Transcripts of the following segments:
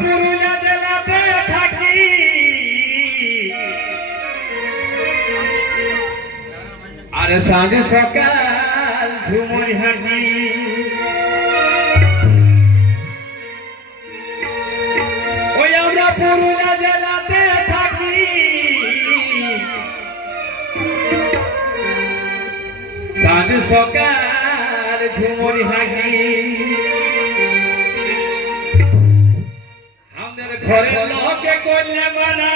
পুরুলিয়া জেলাতে থাকি। আর সাঁঝ সকাল ঝুমুর হাঁটি। ওই আমরা পুরুলিয়া জেলাতে থাকি। সাঁঝ সকাল ঝুমুর হাঁটি। ঘরের লোকে করলে মানা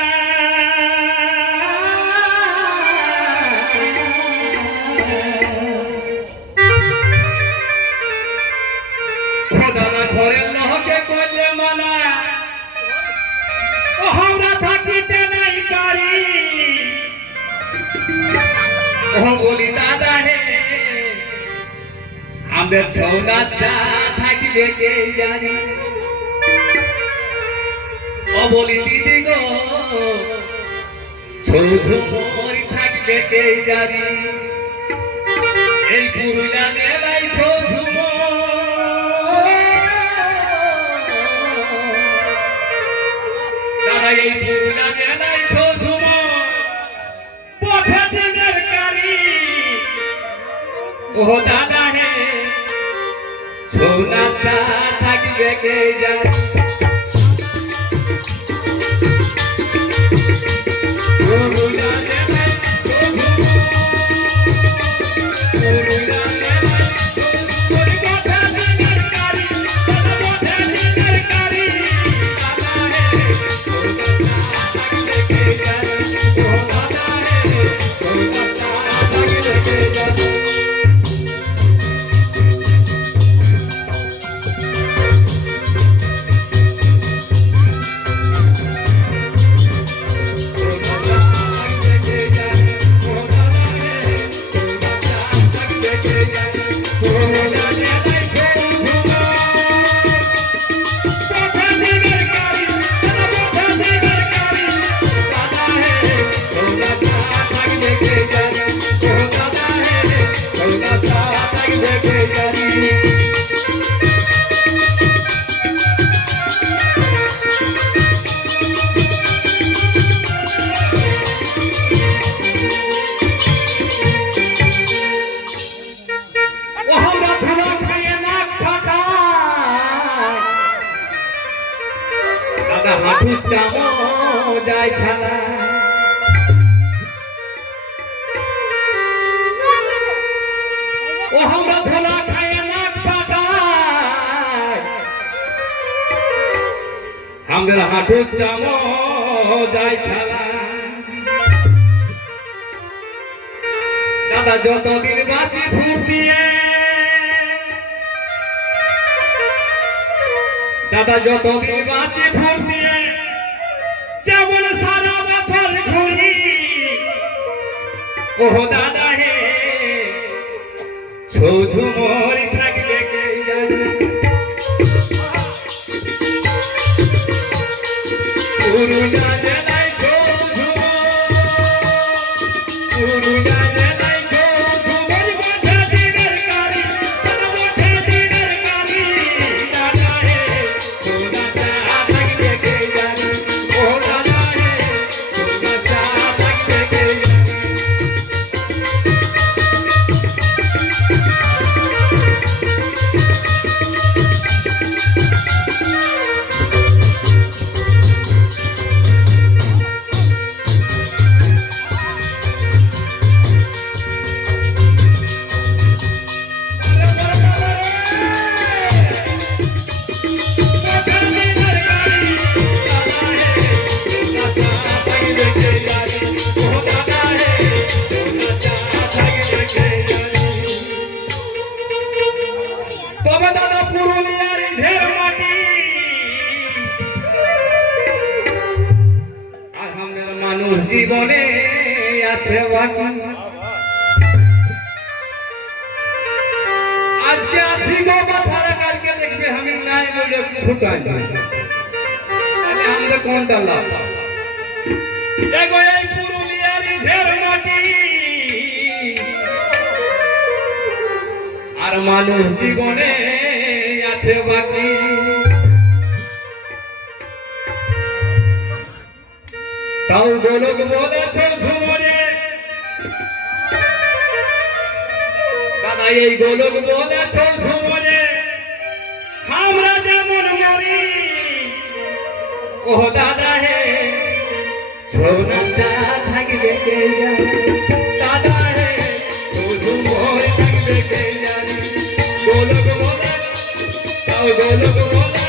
দাদা ঘরের লোকে করলে মানা ও, আমরা থাকিতে নাই পারি। বলি দাদা হে, আমাদের ছৌ নাচটা থাকিবে কে জানি? ও বলি দিদি গো। ছৌঝুমরি থাকবে কে জানি। এই পুরুলিয়া জেলায় ছৌঝুম দাদা এই পুরুলিয়া জেলায় ছৌঝুম পথে দিনের কারি ও দাদা হে ছৌ নাচটা থাকবে কে জানি। আমাদের হাঁটু চামো যায় দাদা যতদিন বাঁচি ফুটিয়ে দাদা যতদিন ফুটিয়ে যেমন ও দাদা হে। ছৌঝুমরি থাকবে কে জানে। পুরুলিয়া মানুষ জীবনে আছে আজকে আছি গো মাথারা কালকে দেখবে আমি নাই বলে ফুটাই। তাহলে আমাদের কোনটা লাভ? দেখো এই পুরুলিয়ার ঢের মাটি। আর মানুষ জীবনে আছে বাকি। তাও গোলক বলেছ ঝুমরে দাদা, এই গোলক বলেছ ঝুমরে আমরা যেমন মরি ও দাদা হে। থাকবে দাদা হে শুধু মোর থাকবে কে জানে? গোলক বলে, তাও গোলক বলে।